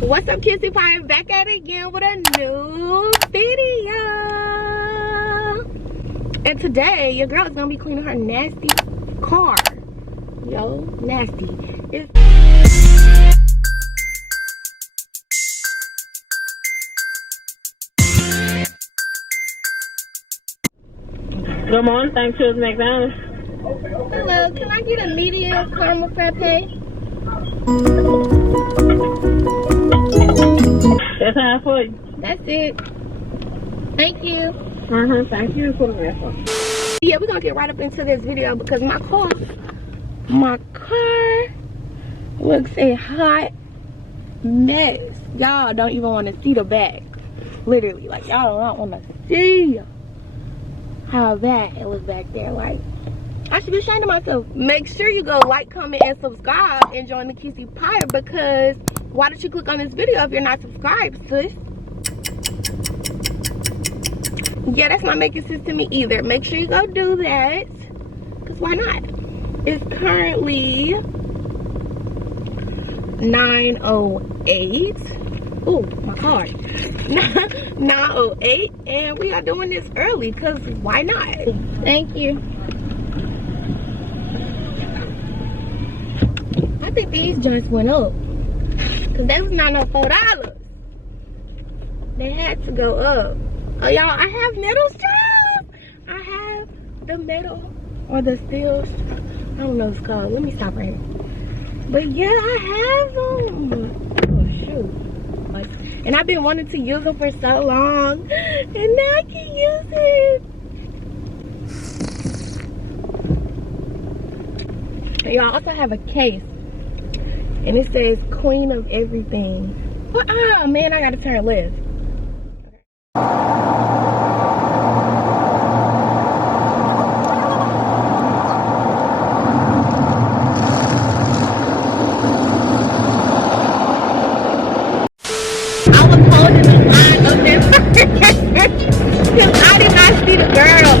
What's up, QCPire? Back at it again with a new video. And today, your girl is gonna be cleaning her nasty car. Yo, nasty. Good morning, thanks to McDonald's. Hello, can I get a medium caramel frappe? That's how for you. That's it. Thank you. Thank you for the rest. Yeah, we're gonna get right up into this video because my car looks a hot mess. Y'all don't even want to see the back. Literally, like y'all don't want to see how bad it was back there. Like, I should be ashamed of myself. Make sure you go like, comment, and subscribe and join the QCPire, because why did you click on this video if you're not subscribed, sis? Yeah, that's not making sense to me either. Make sure you go do that, because why not? It's currently 9:08. Oh, my card. 9:08, and we are doing this early, because why not? Thank you. I think these joints went up, because they was not no $4. They had to go up. Oh, y'all, I have metal straws. I have the metal or the steel straw. I don't know what it's called. Let me stop right here. But yeah, I have them. Oh, shoot. And I've been wanting to use them for so long, and now I can use it. Y'all also have a case, and it says Queen of Everything. But, oh man, I gotta turn left. Because I did not see the girl.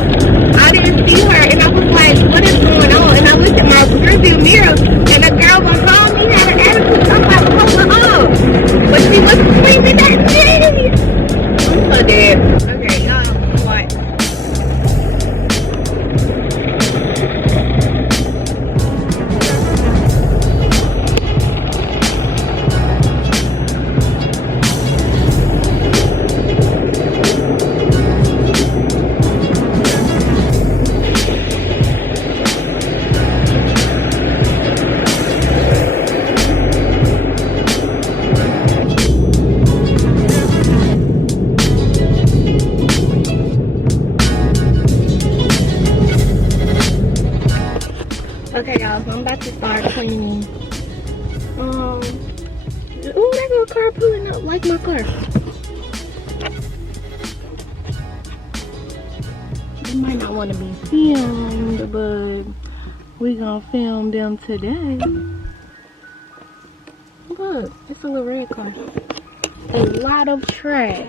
I didn't see her, and I was like, what is going on? And I looked at my rearview mirror, and the girl behind me had an attitude. So I'm like, hold on. But she was screaming at me. I'm so dead. Okay, y'all, what? Okay, y'all, so I'm about to start cleaning. Ooh, that little car pulling up like my car. You might not want to be filmed, but we gonna film them today. Look, it's a little red car. A lot of trash.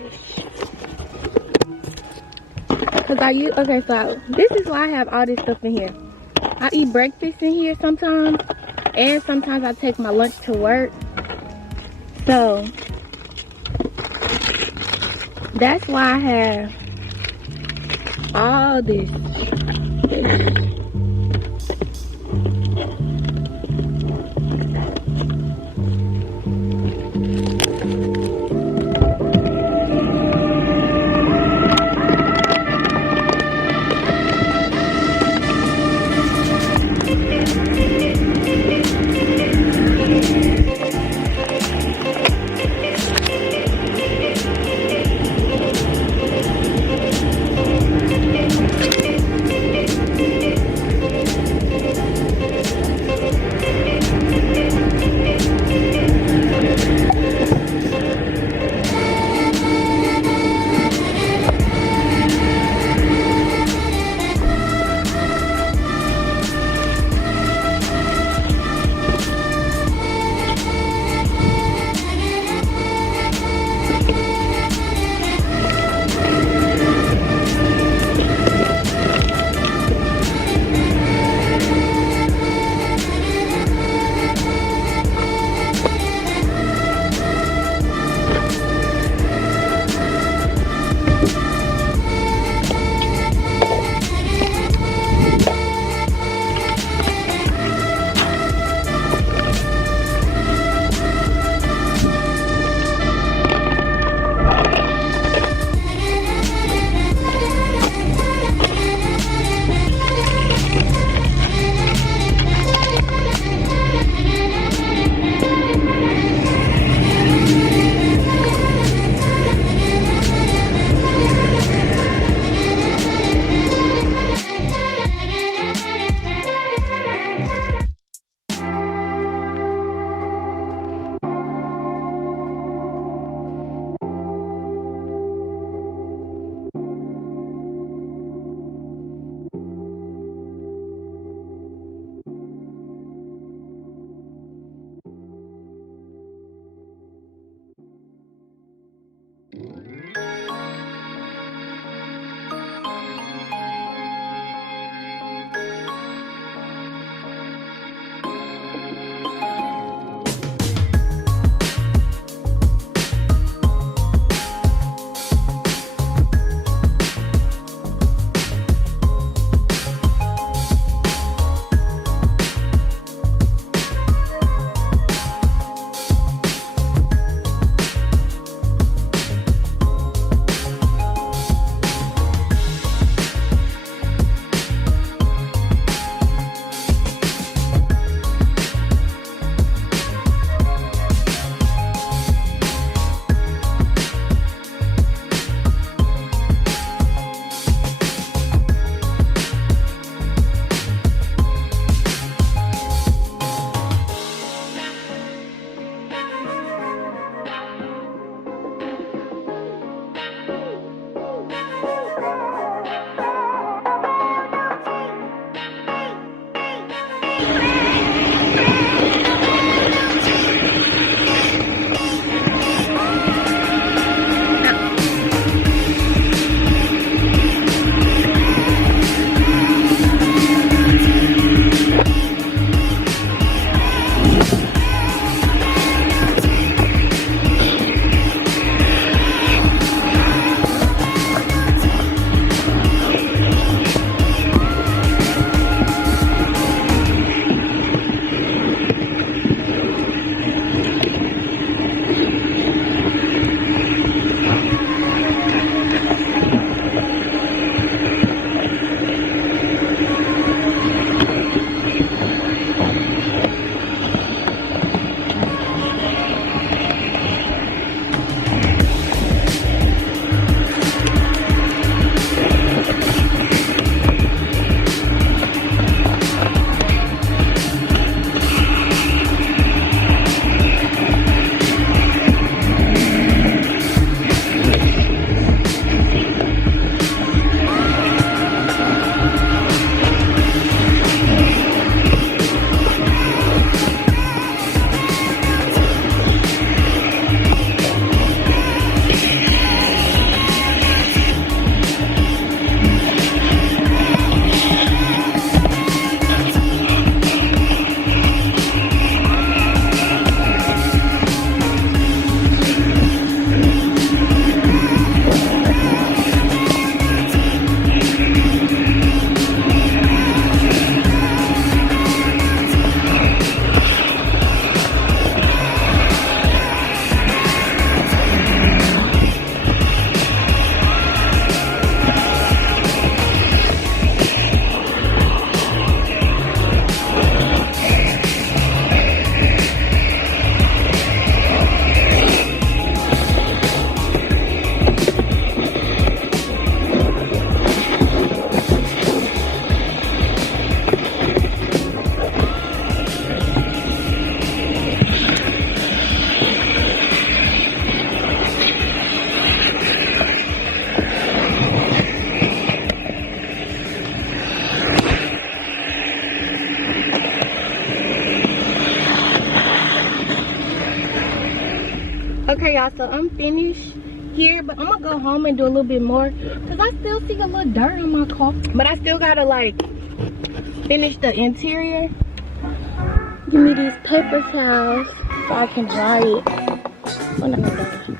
Okay, so this is why I have all this stuff in here. I eat breakfast in here sometimes, and sometimes I take my lunch to work. So that's why I have all this. Okay, y'all, so I'm finished here, but I'm gonna go home and do a little bit more because I still see a little dirt on my car. But I still gotta like finish the interior. Give me these paper towels so I can dry it when I'm done.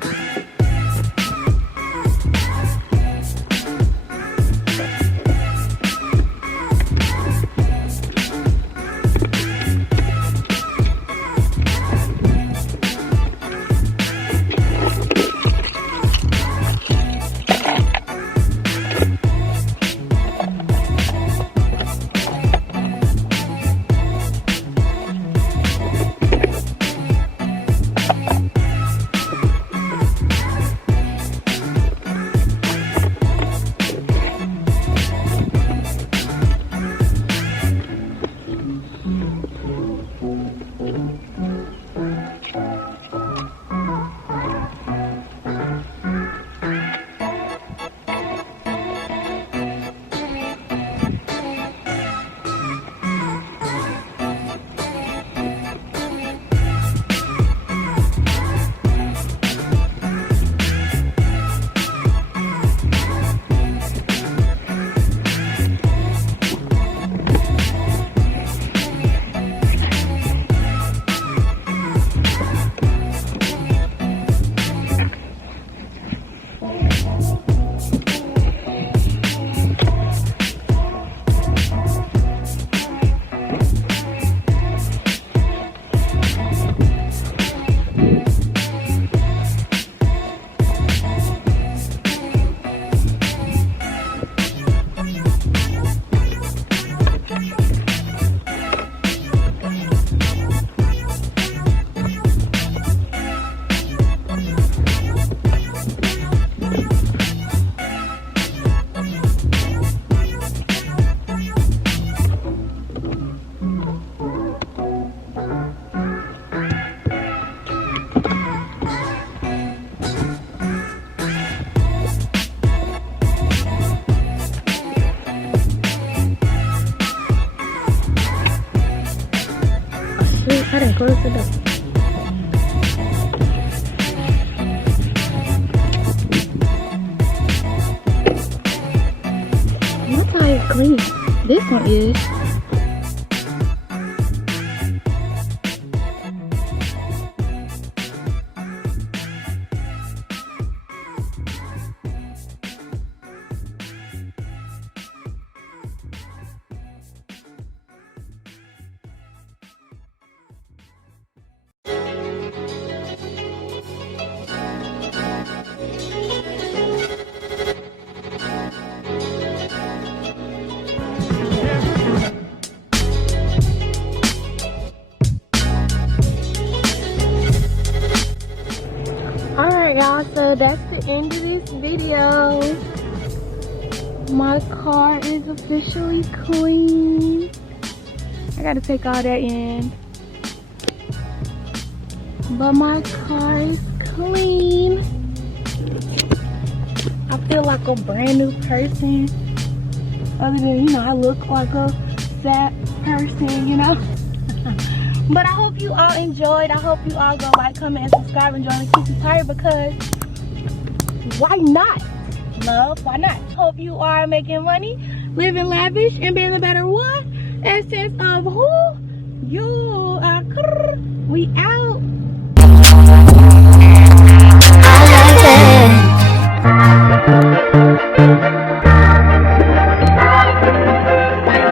is. Alright y'all, so that's the end of this video. My car is officially clean. I gotta take all that in. But my car is clean. I feel like a brand new person. Other than, you know, I look like a sad person, you know. But I hope you all enjoyed. I hope you all go like, comment, and subscribe and join the QCPire because why not? Love, why not? Hope you are making money, living lavish, and being a better one. Essence of who you are. We out.